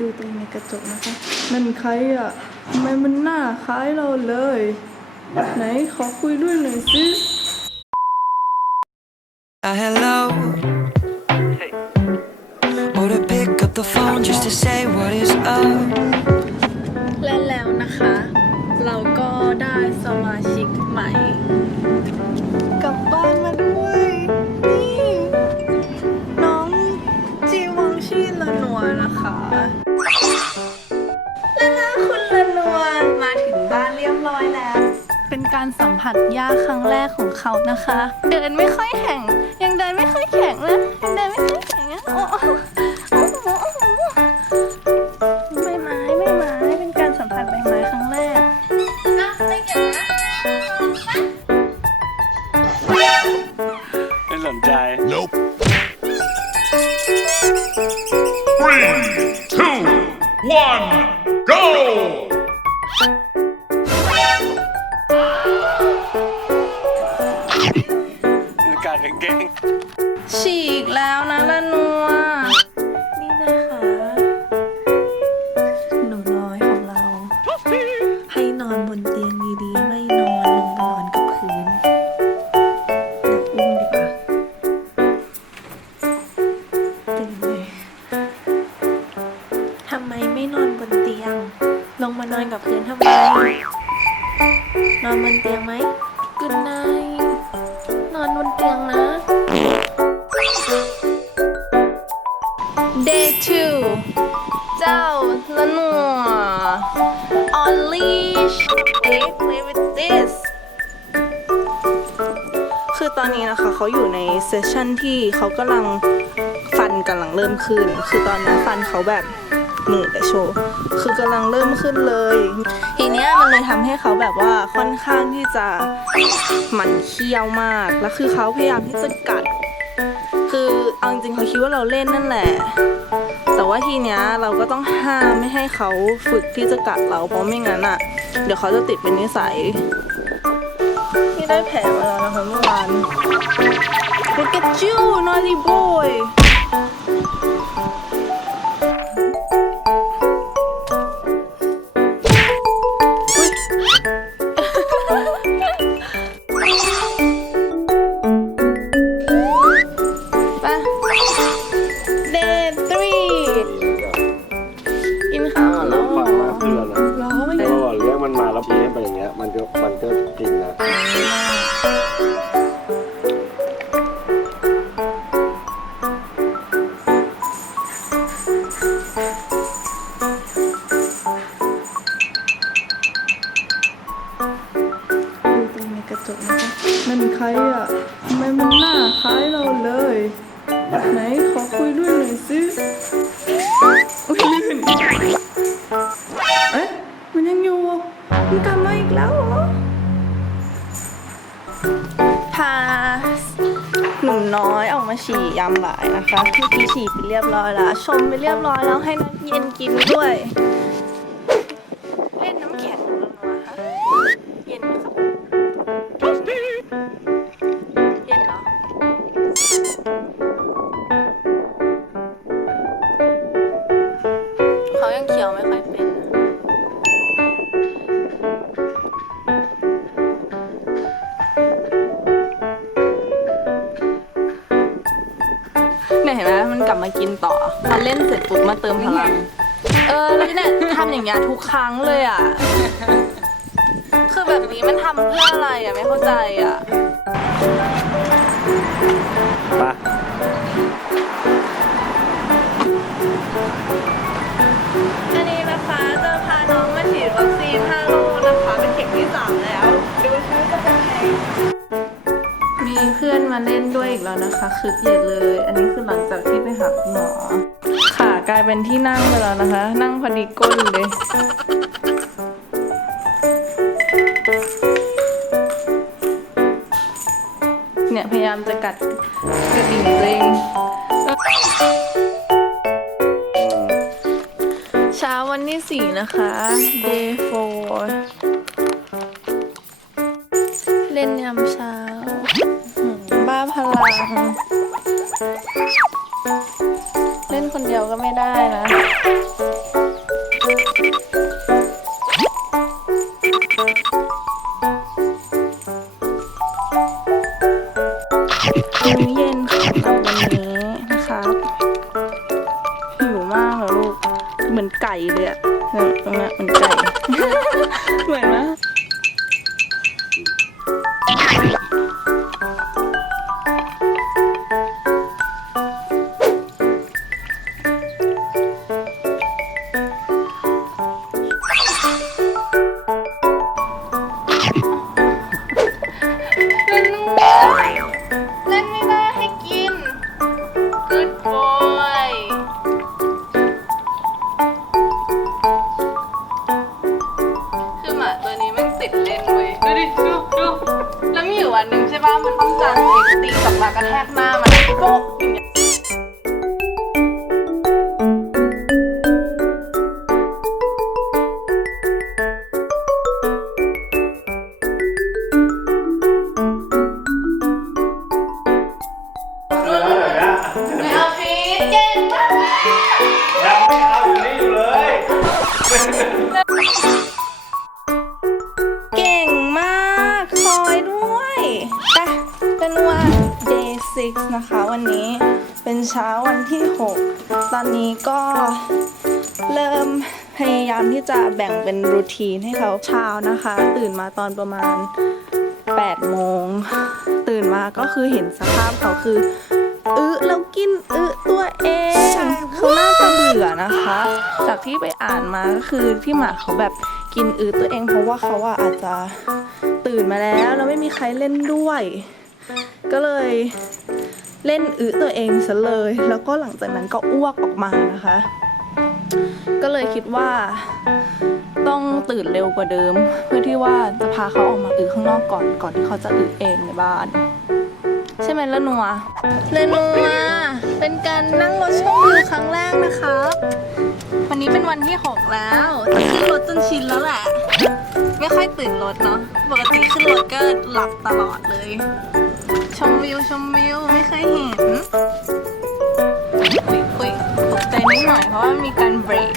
ดูตัวเองในกระจกนะคะ นั่นใครอะทำไมมันหน้าคล้ายเราเลย ไหนขอคุยด้วยหน่อยสิ Uh, hello. Or to pick up the phone just to say การสัมผัสยาครั้งแรกของเขานะคะ เดินไม่ค่อยแข็ง ยังเดินไม่ค่อยแข็งนะยังเดินไม่ค่อยแข็งนะโอ้โหใบไม้ใบไม้เป็นการสัมผัสใบไม้ครั้งแรกไม่สนใจ Nope. Three, two, one, go! กุนไนนอนบนเตียงนะ Day 2 เจ้าละหนัว On leash Play play with this คือตอนนี้นะคะเขาอยู่ในเซสชั่นที่เขากำลังฟันกำลังเริ่มขึ้น คือตอนนี้ฟันเขาแบบ นี่เดี๋ยวโชว์ คือกำลังเริ่มขึ้นเลย ทีเนี้ยมันเลยทำให้เขาแบบว่าค่อนข้างที่จะหมันเคี้ยวมาก แล้วคือเขาพยายามที่จะกัด คือเอาจริงเขาคิดว่าเราเล่นนั่นแหละ แต่ว่าทีเนี้ยเราก็ต้องห้ามไม่ให้เขาฝึกที่จะกัดเราเพราะไม่งั้นอะ เดี๋ยวเขาจะติดเป็นนิสัยนี่ได้แผลมาแล้วนะคะเมื่อวาน Look at you naughty boy เอ๊ะมันยังอยู่ มันกลับมาอีกแล้วเหรอพาหนุ่มน้อยออกมาฉี่ยามบ่ายนะคะเมื่อกี้ฉี่ไปเรียบร้อยแล้ว ชมไปเรียบร้อยแล้วให้นักเย็นกินด้วย เนี่ยเห็นไหมมันกลับมากินต่อพอเล่นเสร็จปุ๊บมาเติมพลัง เออแล้วเนี่ยทำอย่างเงี้ยทุกครั้งเลยอะ คือแบบนี้มันทำเพื่ออะไรอะไม่เข้าใจอะ มาเล่นด้วยอีกแล้วนะคะคึกใหญ่เลย อันนี้คือหลังจากที่ไปหาคุณหมอ ขากลายเป็นที่นั่งไปแล้วนะคะ นั่งพอดีก้นเลยเนี่ยพยายามจะกัดกระดิ่งตัวเองเช้าวันที่สี่นะคะ day four เล่นคนเดียวก็ไม่ได้นะมื้เย็นวันนี้นะคะหิวมากเหรอลูก เหมือนไก่เลยอะตรงนี้เหมือนไก่ เหมือนไหม กระแทกหน้ามันโป๊กอย่างเงี้ยไม่เอาพีทเก่งมาก ยังไม่เอาอยู่นี่อยู่เลย 6 นะคะ วันนี้เป็นเช้าวันที่ 6 ตอนนี้ก็เริ่มพยายามที่จะแบ่งเป็นรูทีนให้เขาเช้านะคะ ตื่นมาตอนประมาณ8โมง ตื่นมาก็คือเห็นสภาพเขาคืออึแล้วกินอึตัวเองเขาน่าจะเบื่อนะคะ จากที่ไปอ่านมาก็คือที่หมาเขาแบบกินอึตัวเอง เพราะว่าเขาอะอาจจะตื่นมาแล้วแล้วไม่มีใครเล่นด้วย ก็เลย เล่นอึตัวเองซะเลย แล้วก็หลังจากนั้นก็อ้วกออกมานะคะ ก็เลยคิดว่าต้องตื่นเร็วกว่าเดิม เพื่อที่ว่าจะพาเขาออกมาอึข้างนอกก่อนก่อนที่เขาจะอึเองในบ้าน ใช่ไหมละนัวละนัวเป็นการนั่งรถชมวิวครั้งแรกนะครับ วันนี้เป็นวันที่ 6 แล้วขึ้นรถจนชินแล้วแหละ ไม่ค่อยตื่นรถเนาะปกติขึ้นรถก็หลับตลอดเลย ชมวิวชมวิวไม่เคยเห็นอุ๊ยอุ๊ยตกใจนิดหน่อยเพราะว่ามีการเบรก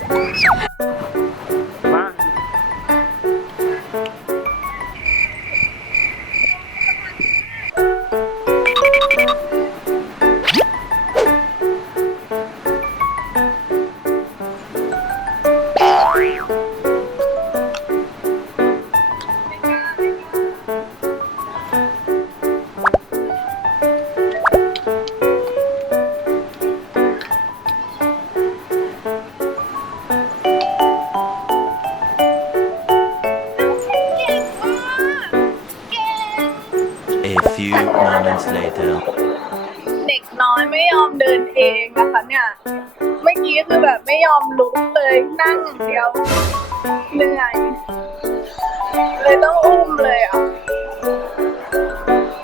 เนี่ยเมื่อกี้คือแบบไม่ยอมลุกเลยนั่งอย่างเดียวเหนื่อยเลยต้องอุ้มเลยอะ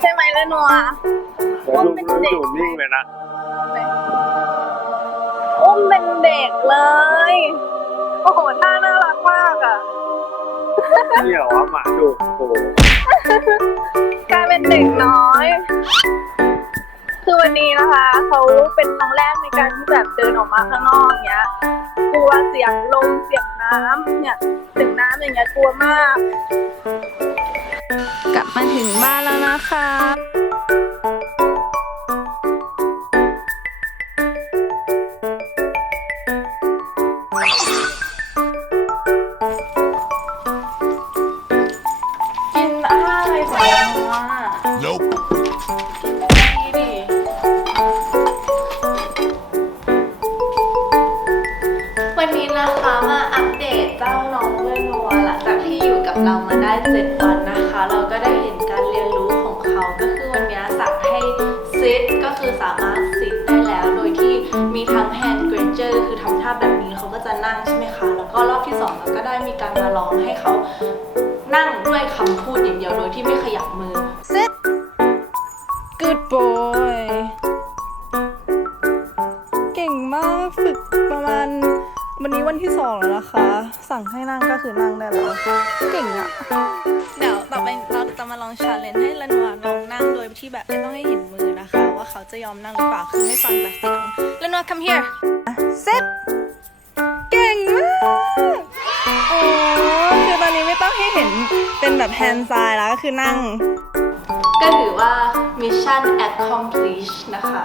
ใช่ไหมละนัวแล้วดูดูดูนิ่งเลยนะอุ้มเป็นเด็กเลย โอ้โหหน้าน่ารักมากอะนี่เหรอว่าหมาดุโอ้โหกลายเป็นเด็กน้อย คนนี้นะคะเขาเป็นครั้งแรกในการที่แบบเดินออกมาข้างนอกอย่างเงี้ยกลัวเสียงลมเสียงน้ำเนี่ยเสียงน้ำอย่างเงี้ยกลัวมาก กลับมาถึงบ้านแล้วนะคะ นี้เขาก็จะนั่งใช่ไหมคะ แล้วก็รอบที่สองเราก็ได้มีการมาลองให้เขานั่งด้วยคำพูดอย่างเดียวโดยที่ไม่ขยับมือ sit good boy เก่งมากฝึกประมาณ วันนี้วันที่สองแล้วนะคะ สั่งให้นั่งก็คือนั่งได้แล้วเก่งอะเดี๋ยวต่อไปเราจะมาลองชาเลนจ์ให้ลันวาลองนั่งโดยที่แบบไม่ต้องให้เห็นมือนะคะ ว่าเขาจะยอมนั่งหรือเปล่าคือให้ฟังแต่เสียงลันวา come here sit อนนี้ไม่ต้องให้เห็นเป็นแบบแฮนด์ไซด์แล้วก็คือนั่ง ก็ถือว่า mission accomplished นะคะ